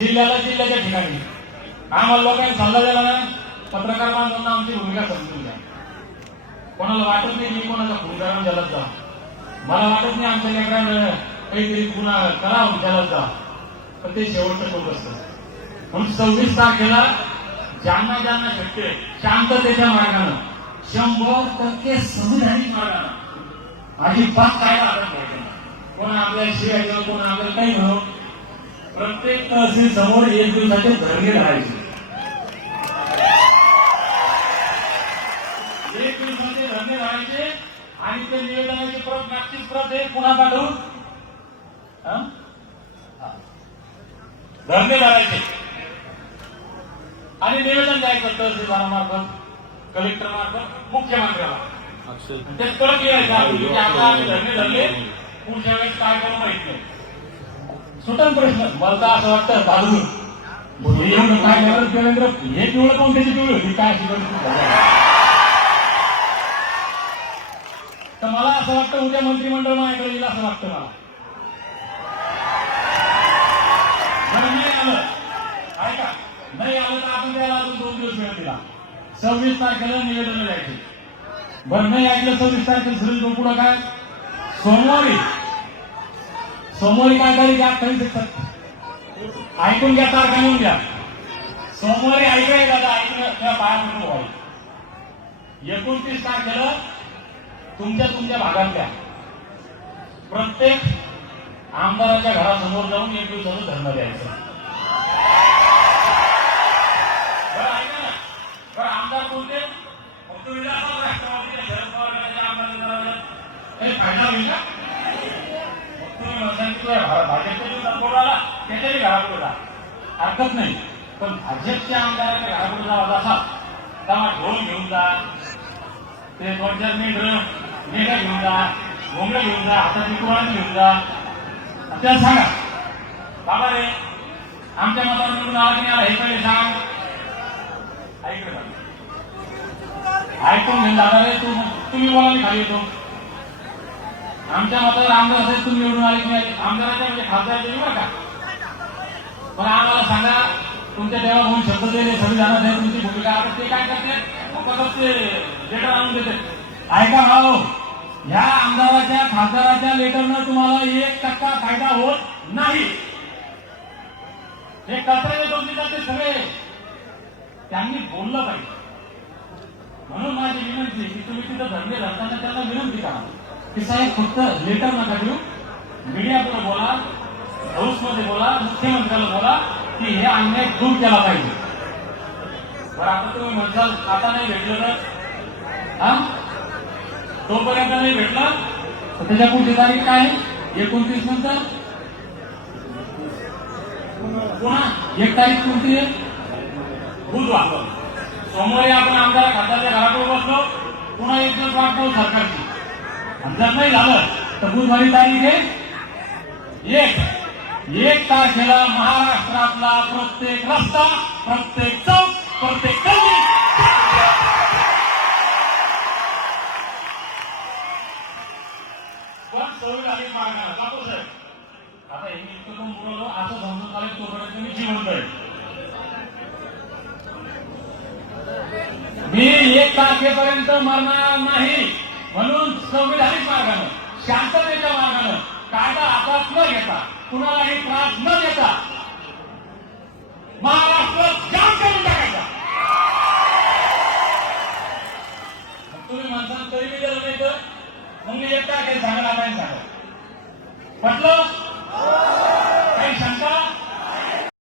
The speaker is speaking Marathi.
जिल्ह्याला जिल्ह्याच्या ठिकाणी. आम्हाला लोकांनी सल्ला दिला ना पत्रकार बांधवांना आमची भूमिका समजून घ्या. कोणाला वाटत नाही मी कोणाचा खून करून जा. मला वाटत नाही आमच्या लेकरांना काहीतरी गुन्हा करावं जलत जा. पण ते शेवटचं टोक असत. म्हणून सव्वीस तारखेला ज्यांना ज्यांना शक्य शांततेच्या मार्गानं शंभर टक्के संविधानिक मार्गानं अजिबात काय आदर घ्यायचं कोण आपल्या शिवायचं कोण आपल्याला काही म्हणून प्रत्येक तहसील समोर एक दिवसाचे धरणे धरायचे एक दिवसाचे धरणे धरायचे आणि ते निवेदनाची प्रत मागचीच प्रत आहे पुन्हा पाठवून? हा. धरणे धरायचे आणि निवेदन द्यायचं तहसीलदारामार्फत कलेक्टर मार्फत मुख्यमंत्र्याला ते परत यायचं. आता आम्ही धरणे धरले पुढच्या वेळेस काय करू माहीत नाही. सुटन प्रश्न. मला तर असं वाटतं बाजू एवढं काय झालं देवेंद्र हे पिवळं कोण त्याची पिवळी होती काय अशी तर मला असं वाटतं उद्या मंत्रिमंडळ माझ्याकडे येईल असं वाटतं मला. जर नाही आलं ऐका नाही आलं तर आपण त्याला अजून दोन दिवस वेळ दिला. सव्वीस तारखेला निवेदन द्यायचे बरं नाही ऐकलं सव्वीस तारखेला सुरेश पुढं काय? सोमवारी. सोमवारी काय तारीख आहे अठ्ठावीस एकसष्ट ऐकून घ्या तारखा लिहून घ्या. सोमवारी ऐकाय दादा ऐकलं त्या पाया एकोणतीस तारखेला तुमच्या तुमच्या भागातल्या प्रत्येक आमदाराच्या घरासमोर जाऊन एक दिवसाचं धरणं द्यायचं. बरं ऐका ना. बरं आमदार कोणते? फक्त विधानसभा राष्ट्रवादीच्या शरद पवार आमदार फायदा होईल का? म्हणताय की भाजपच्या विरोधात बोलायला त्याच्याही घरापुढे जा. हरकत नाही. पण भाजपच्या आमदाराच्या घरापुढे जावा असा तेव्हा ढोल घेऊन जा? ते दोन चार मेंढर मेघा घेऊन जा घोंगडे घेऊन जा हातात मिटवाळा घेऊन जा. त्याला सांगा बाबा रे आमच्या मतावर निवडून आला की नाही आला हे पहिले सांग ऐकलं ऐकून घेऊन जाणार रे तू तुम्ही बोला मी खाली येतो. आमच्या मतावर आमदार असेल तुम्ही निवडून आले की नाही आमदाराच्या म्हणजे खासदाराच्या बरं का? पण आम्हाला सांगा तुमच्या देवा म्हणून शब्द दिले संविधानात आहे तुमची भूमिका आता ते काय करते? फक्त ते लेटर आणून देते. ऐका भाऊ ह्या आमदाराच्या खासदाराच्या लेटरनं तुम्हाला एक टक्का फायदा होत नाही. हे कचऱ्याचे दोन ते सगळे त्यांनी बोललं पाहिजे. म्हणून माझी विनंती की तुम्ही तिथं धरणे धरताना त्यांना विनंती करा. की साहेब फक्त लेटर नका देऊ. मीडियाकडे बोला हाऊसमध्ये बोला मुख्यमंत्र्याला बोला की हे अन्याय दूर केला पाहिजे. बरं आता तुम्ही म्हणताल आता नाही भेटलं तर? हा? तोपर्यंत नाही भेटलं? तर त्याच्या पुढची तारीख काय? एकोणतीस नंतर? पुन्हा एक तारीख कोणती आहे? बुधवार. सोमवारी आपण आमदार खात्याच्या घराकडे बसलो पुन्हा एक दिवस वाट पाहू सरकारची. आणि जर नाही झालं. तर बुधवारी तारीख आहे. एक एक तारखेला महाराष्ट्रातला प्रत्येक रस्ता प्रत्येक चौक प्रत्येक गल्ली पण जातो साहेब? आता हे मी इतकं बोललो असं समजून तोपर्यंत मी जिवंत आहे. मी एक तारखेपर्यंत मरणार नाही. म्हणून संविधानिक मार्गानं शांततेच्या मार्गानं कायदा हातात न घेता कुणालाही त्रास न देता महाराष्ट्र जाम करून टाकायचा. तुम्ही म्हणता तरी मी जर नाही तर मग मी एकटा काही सांगायला नाही सांगा म्हटलं?